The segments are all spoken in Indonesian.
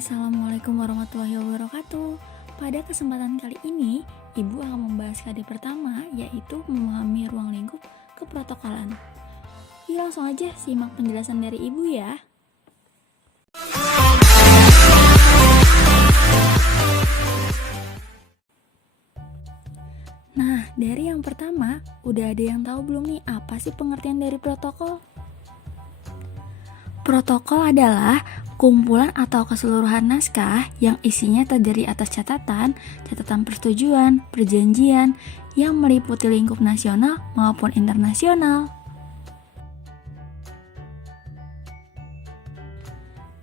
Assalamualaikum warahmatullahi wabarakatuh. Pada kesempatan kali ini, Ibu akan membahas KD pertama, yaitu memahami ruang lingkup keprotokolan. Yuk langsung aja simak penjelasan dari Ibu ya. Nah, dari yang pertama, udah ada yang tahu belum nih apa sih pengertian dari protokol? Protokol adalah kumpulan atau keseluruhan naskah yang isinya terdiri atas catatan persetujuan, perjanjian yang meliputi lingkup nasional maupun internasional.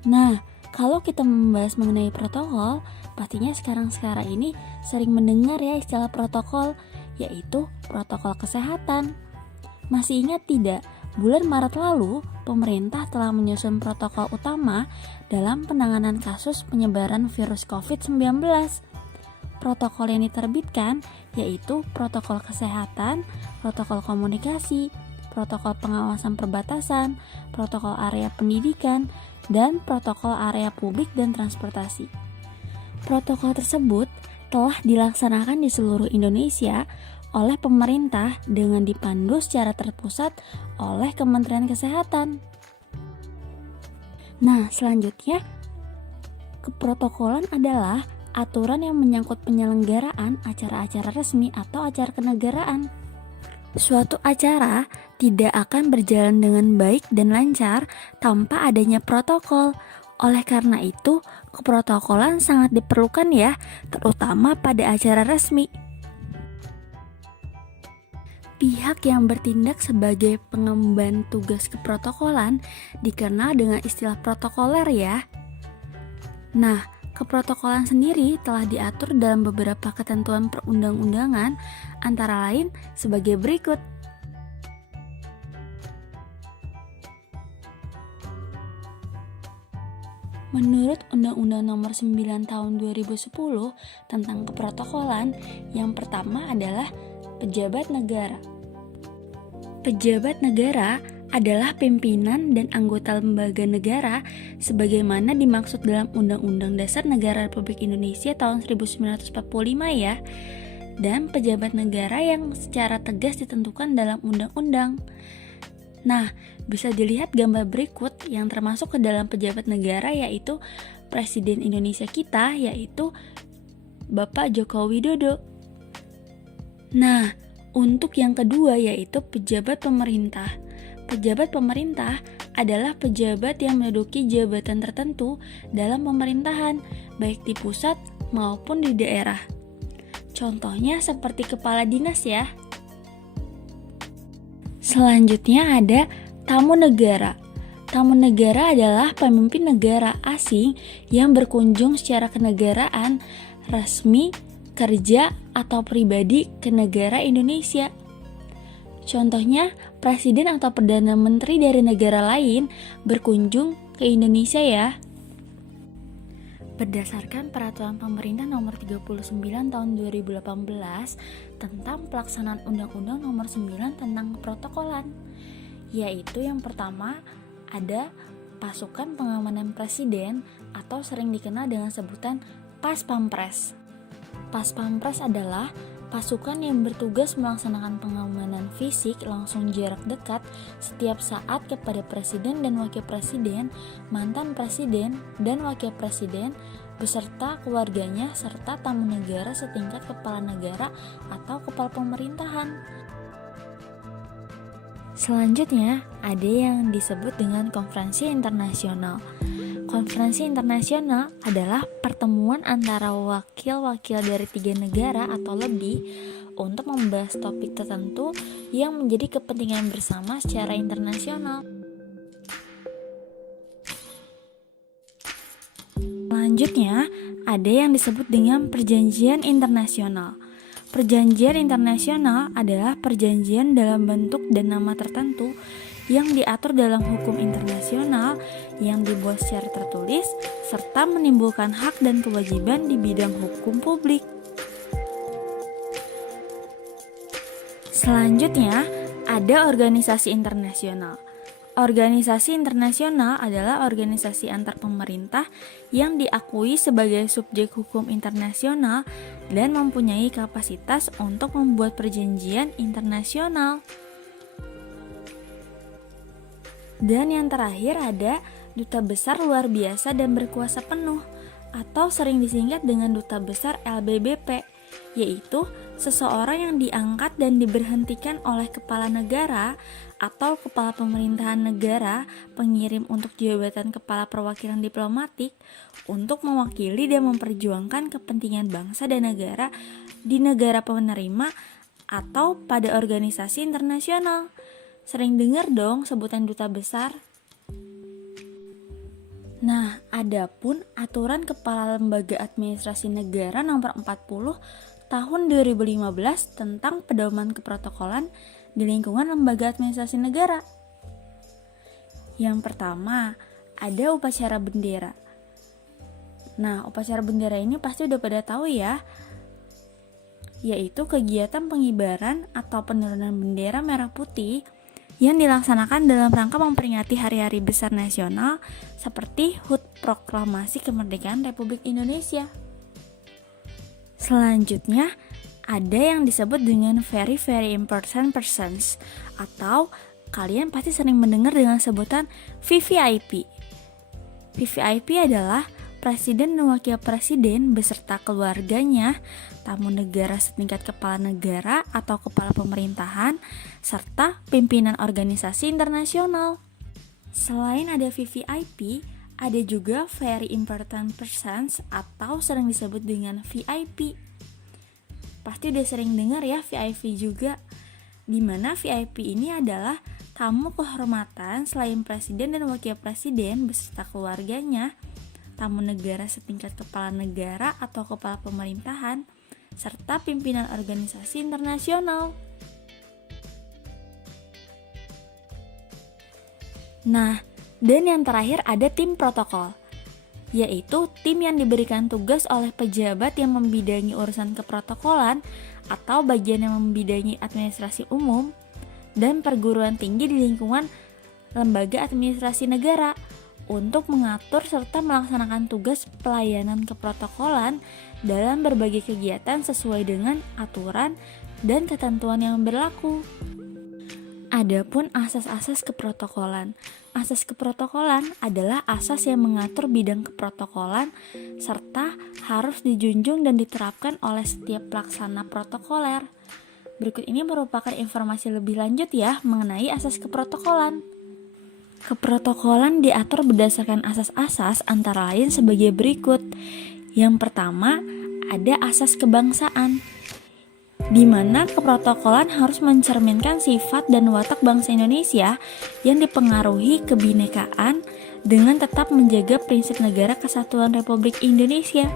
Nah, kalau kita membahas mengenai protokol, pastinya sekarang ini sering mendengar ya istilah protokol, yaitu protokol kesehatan. Masih ingat tidak? Bulan Maret lalu, pemerintah telah menyusun protokol utama dalam penanganan kasus penyebaran virus COVID-19. Protokol yang diterbitkan yaitu protokol kesehatan, protokol komunikasi, protokol pengawasan perbatasan, protokol area pendidikan, dan protokol area publik dan transportasi. Protokol tersebut telah dilaksanakan di seluruh Indonesia oleh pemerintah dengan dipandu secara terpusat oleh Kementerian Kesehatan. Nah, selanjutnya, keprotokolan adalah aturan yang menyangkut penyelenggaraan acara-acara resmi atau acara kenegaraan. Suatu acara tidak akan berjalan dengan baik dan lancar tanpa adanya protokol. Oleh karena itu, keprotokolan sangat diperlukan ya, terutama pada acara resmi. Pihak yang bertindak sebagai pengemban tugas keprotokolan dikenal dengan istilah protokoler ya. Nah, keprotokolan sendiri telah diatur dalam beberapa ketentuan perundang-undangan, antara lain sebagai berikut. Menurut Undang-Undang Nomor 9 Tahun 2010 tentang keprotokolan, yang pertama adalah pejabat negara. Pejabat negara adalah pimpinan dan anggota lembaga negara sebagaimana dimaksud dalam Undang-Undang Dasar Negara Republik Indonesia tahun 1945 ya, dan pejabat negara yang secara tegas ditentukan dalam undang-undang. Nah, bisa dilihat gambar berikut yang termasuk ke dalam pejabat negara, yaitu Presiden Indonesia kita, yaitu Bapak Joko Widodo. Nah, untuk yang kedua yaitu pejabat pemerintah. Pejabat pemerintah adalah pejabat yang menduduki jabatan tertentu dalam pemerintahan, baik di pusat maupun di daerah. Contohnya seperti kepala dinas ya. Selanjutnya ada tamu negara. Tamu negara adalah pemimpin negara asing yang berkunjung secara kenegaraan, resmi, kerja, atau pribadi ke negara Indonesia. Contohnya, presiden atau perdana menteri dari negara lain berkunjung ke Indonesia ya. Berdasarkan Peraturan Pemerintah Nomor 39 Tahun 2018 tentang pelaksanaan Undang-Undang Nomor 9 tentang keprotokolan, yaitu yang pertama ada pasukan pengamanan presiden atau sering dikenal dengan sebutan Pas Pampres. Pas Pampres adalah pasukan yang bertugas melaksanakan pengamanan fisik langsung jarak dekat setiap saat kepada presiden dan wakil presiden, mantan presiden dan wakil presiden beserta keluarganya serta tamu negara setingkat kepala negara atau kepala pemerintahan. Selanjutnya, ada yang disebut dengan konferensi internasional. Konferensi internasional adalah pertemuan antara wakil-wakil dari 3 negara atau lebih untuk membahas topik tertentu yang menjadi kepentingan bersama secara internasional. Selanjutnya, ada yang disebut dengan perjanjian internasional. Perjanjian internasional adalah perjanjian dalam bentuk dan nama tertentu yang diatur dalam hukum internasional yang dibuat secara tertulis serta menimbulkan hak dan kewajiban di bidang hukum publik. Selanjutnya, ada organisasi internasional. Organisasi internasional adalah organisasi antar pemerintah yang diakui sebagai subjek hukum internasional dan mempunyai kapasitas untuk membuat perjanjian internasional. Dan yang terakhir ada Duta Besar Luar Biasa dan Berkuasa Penuh, atau sering disingkat dengan Duta Besar LBBP, yaitu seseorang yang diangkat dan diberhentikan oleh kepala negara atau kepala pemerintahan negara pengirim untuk jabatan kepala perwakilan diplomatik untuk mewakili dan memperjuangkan kepentingan bangsa dan negara di negara penerima atau pada organisasi internasional. Sering dengar dong sebutan duta besar? Nah, adapun aturan Kepala Lembaga Administrasi Negara nomor 40 tahun 2015 tentang pedoman keprotokolan di lingkungan lembaga administrasi negara. Yang pertama, ada upacara bendera. Nah, upacara bendera ini pasti udah pada tahu ya, yaitu kegiatan pengibaran atau penurunan bendera merah putih yang dilaksanakan dalam rangka memperingati hari-hari besar nasional seperti HUT Proklamasi Kemerdekaan Republik Indonesia. Selanjutnya, ada yang disebut dengan very important persons, atau kalian pasti sering mendengar dengan sebutan VVIP. VVIP adalah Presiden dan Wakil Presiden beserta keluarganya, tamu negara setingkat kepala negara atau kepala pemerintahan, serta pimpinan organisasi internasional. Selain ada VVIP, ada juga very important persons atau sering disebut dengan VIP. Pasti udah sering dengar ya VIP juga, dimana VIP ini adalah tamu kehormatan selain presiden dan wakil presiden beserta keluarganya, tamu negara setingkat kepala negara atau kepala pemerintahan, serta pimpinan organisasi internasional. Nah, dan yang terakhir ada tim protokol, yaitu tim yang diberikan tugas oleh pejabat yang membidangi urusan keprotokolan atau bagian yang membidangi administrasi umum dan perguruan tinggi di lingkungan lembaga administrasi negara untuk mengatur serta melaksanakan tugas pelayanan keprotokolan dalam berbagai kegiatan sesuai dengan aturan dan ketentuan yang berlaku. Adapun asas-asas keprotokolan. Asas keprotokolan adalah asas yang mengatur bidang keprotokolan serta harus dijunjung dan diterapkan oleh setiap pelaksana protokoler. Berikut ini merupakan informasi lebih lanjut ya mengenai asas keprotokolan. Keprotokolan diatur berdasarkan asas-asas antara lain sebagai berikut. Yang pertama, ada asas kebangsaan, di mana keprotokolan harus mencerminkan sifat dan watak bangsa Indonesia yang dipengaruhi kebinekaan dengan tetap menjaga prinsip negara kesatuan Republik Indonesia.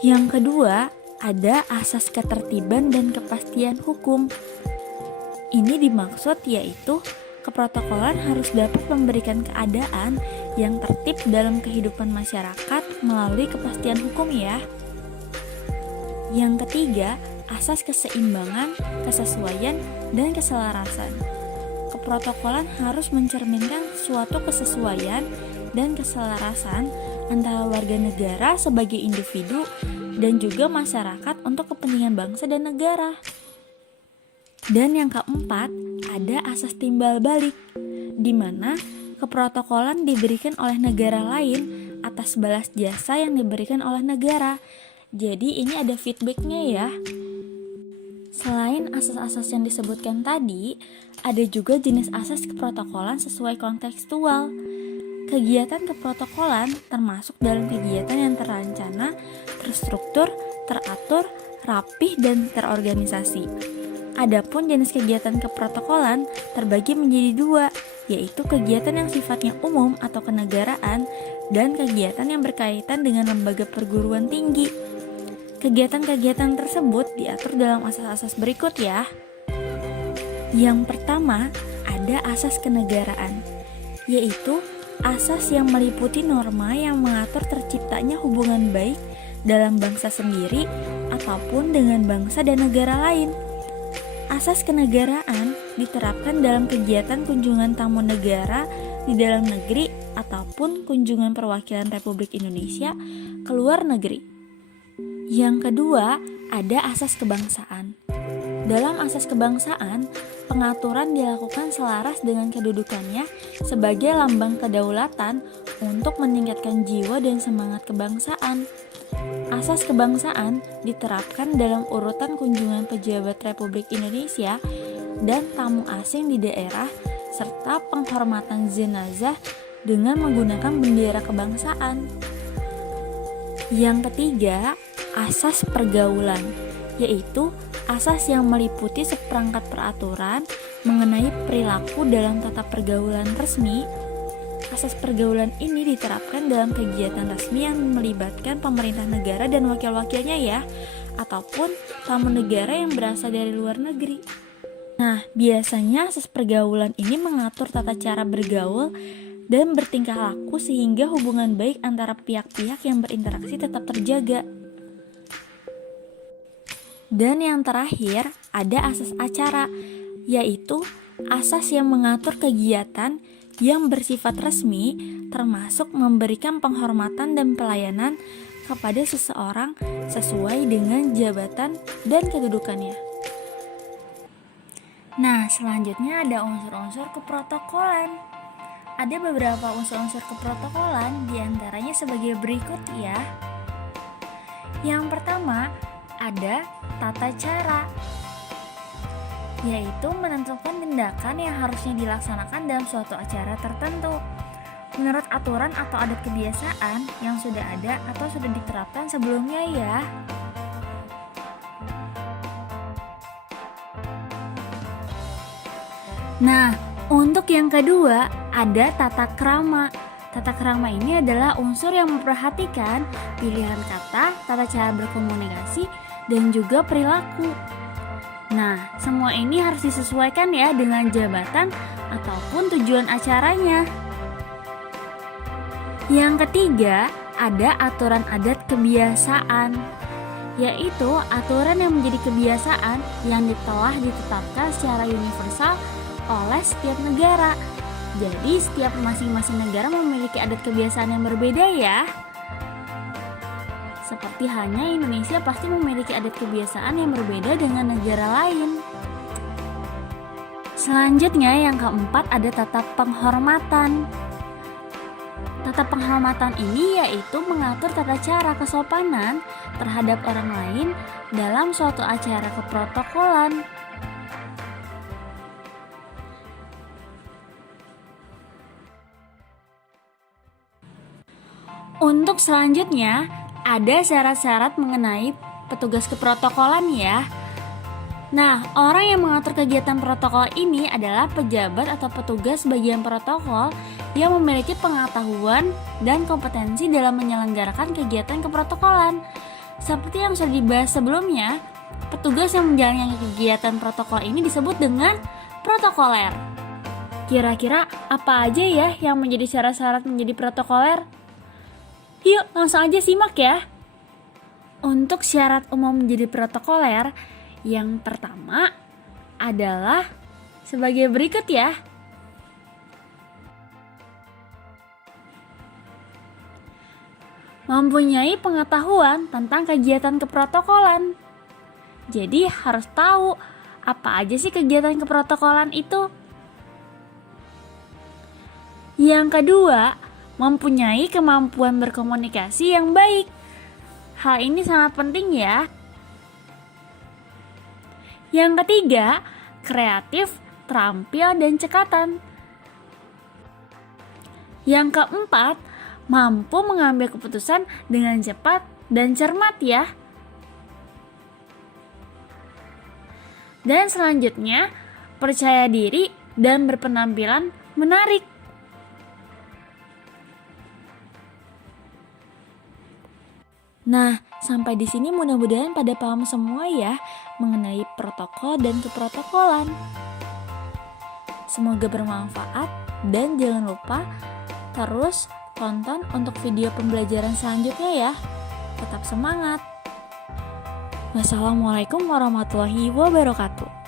Yang kedua, ada asas ketertiban dan kepastian hukum. Ini dimaksud yaitu keprotokolan harus dapat memberikan keadaan yang tertib dalam kehidupan masyarakat melalui kepastian hukum ya. Yang ketiga, asas keseimbangan, kesesuaian, dan keselarasan. Keprotokolan harus mencerminkan suatu kesesuaian dan keselarasan antara warga negara sebagai individu dan juga masyarakat untuk kepentingan bangsa dan negara. Dan yang keempat, ada asas timbal balik, di mana keprotokolan diberikan oleh negara lain atas balas jasa yang diberikan oleh negara. Jadi ini ada feedbacknya ya. Selain asas-asas yang disebutkan tadi, ada juga jenis asas keprotokolan sesuai kontekstual. Kegiatan keprotokolan termasuk dalam kegiatan yang terancana, terstruktur, teratur, rapih, dan terorganisasi. Adapun jenis kegiatan keprotokolan terbagi menjadi dua, yaitu kegiatan yang sifatnya umum atau kenegaraan dan kegiatan yang berkaitan dengan lembaga perguruan tinggi. Kegiatan-kegiatan tersebut diatur dalam asas-asas berikut ya. Yang pertama, ada asas kenegaraan, yaitu asas yang meliputi norma yang mengatur terciptanya hubungan baik dalam bangsa sendiri ataupun dengan bangsa dan negara lain. Asas kenegaraan diterapkan dalam kegiatan kunjungan tamu negara di dalam negeri ataupun kunjungan perwakilan Republik Indonesia ke luar negeri. Yang kedua, ada asas kebangsaan. Dalam asas kebangsaan, pengaturan dilakukan selaras dengan kedudukannya sebagai lambang kedaulatan untuk meningkatkan jiwa dan semangat kebangsaan. Asas kebangsaan diterapkan dalam urutan kunjungan pejabat Republik Indonesia dan tamu asing di daerah serta penghormatan jenazah dengan menggunakan bendera kebangsaan. Yang ketiga, asas pergaulan, yaitu asas yang meliputi seperangkat peraturan mengenai perilaku dalam tata pergaulan resmi. Asas pergaulan ini diterapkan dalam kegiatan resmi yang melibatkan pemerintah negara dan wakil-wakilnya ya, ataupun tamu negara yang berasal dari luar negeri. Nah, biasanya asas pergaulan ini mengatur tata cara bergaul dan bertingkah laku sehingga hubungan baik antara pihak-pihak yang berinteraksi tetap terjaga. Dan yang terakhir, ada asas acara, yaitu asas yang mengatur kegiatan yang bersifat resmi, termasuk memberikan penghormatan dan pelayanan kepada seseorang sesuai dengan jabatan dan kedudukannya. Nah, selanjutnya ada unsur-unsur keprotokolan. Ada beberapa unsur-unsur keprotokolan, diantaranya sebagai berikut ya. Yang pertama, ada tata cara, yaitu menentukan tindakan yang harusnya dilaksanakan dalam suatu acara tertentu menurut aturan atau adat kebiasaan yang sudah ada atau sudah diterapkan sebelumnya ya. Nah, untuk yang kedua ada tata krama. Tata krama ini adalah unsur yang memperhatikan pilihan kata, tata cara berkomunikasi, dan juga perilaku. Nah, semua ini harus disesuaikan ya dengan jabatan ataupun tujuan acaranya. Yang ketiga, ada aturan adat kebiasaan, yaitu aturan yang menjadi kebiasaan yang telah ditetapkan secara universal oleh setiap negara. Jadi, setiap masing-masing negara memiliki adat kebiasaan yang berbeda ya. Seperti hanya Indonesia pasti memiliki adat kebiasaan yang berbeda dengan negara lain. Selanjutnya yang keempat ada tata penghormatan. Tata penghormatan ini yaitu mengatur tata cara kesopanan terhadap orang lain dalam suatu acara keprotokolan. Untuk selanjutnya ada syarat-syarat mengenai petugas keprotokolan ya. Nah, orang yang mengatur kegiatan protokol ini adalah pejabat atau petugas bagian protokol yang memiliki pengetahuan dan kompetensi dalam menyelenggarakan kegiatan keprotokolan. Seperti yang sudah dibahas sebelumnya, petugas yang menjalankan kegiatan protokol ini disebut dengan protokoler. Kira-kira apa aja ya yang menjadi syarat-syarat menjadi protokoler? Yuk, langsung aja simak ya. Untuk syarat umum menjadi protokoler, yang pertama adalah sebagai berikut ya. Mempunyai pengetahuan tentang kegiatan keprotokolan. Jadi harus tahu apa aja sih kegiatan keprotokolan itu. Yang kedua, mempunyai kemampuan berkomunikasi yang baik. Hal ini sangat penting ya. Yang ketiga, kreatif, terampil, dan cekatan. Yang keempat, mampu mengambil keputusan dengan cepat dan cermat ya. Dan selanjutnya, percaya diri dan berpenampilan menarik. Nah, sampai di sini mudah-mudahan pada paham semua ya mengenai protokol dan keprotokolan. Semoga bermanfaat dan jangan lupa terus tonton untuk video pembelajaran selanjutnya ya. Tetap semangat. Wassalamualaikum warahmatullahi wabarakatuh.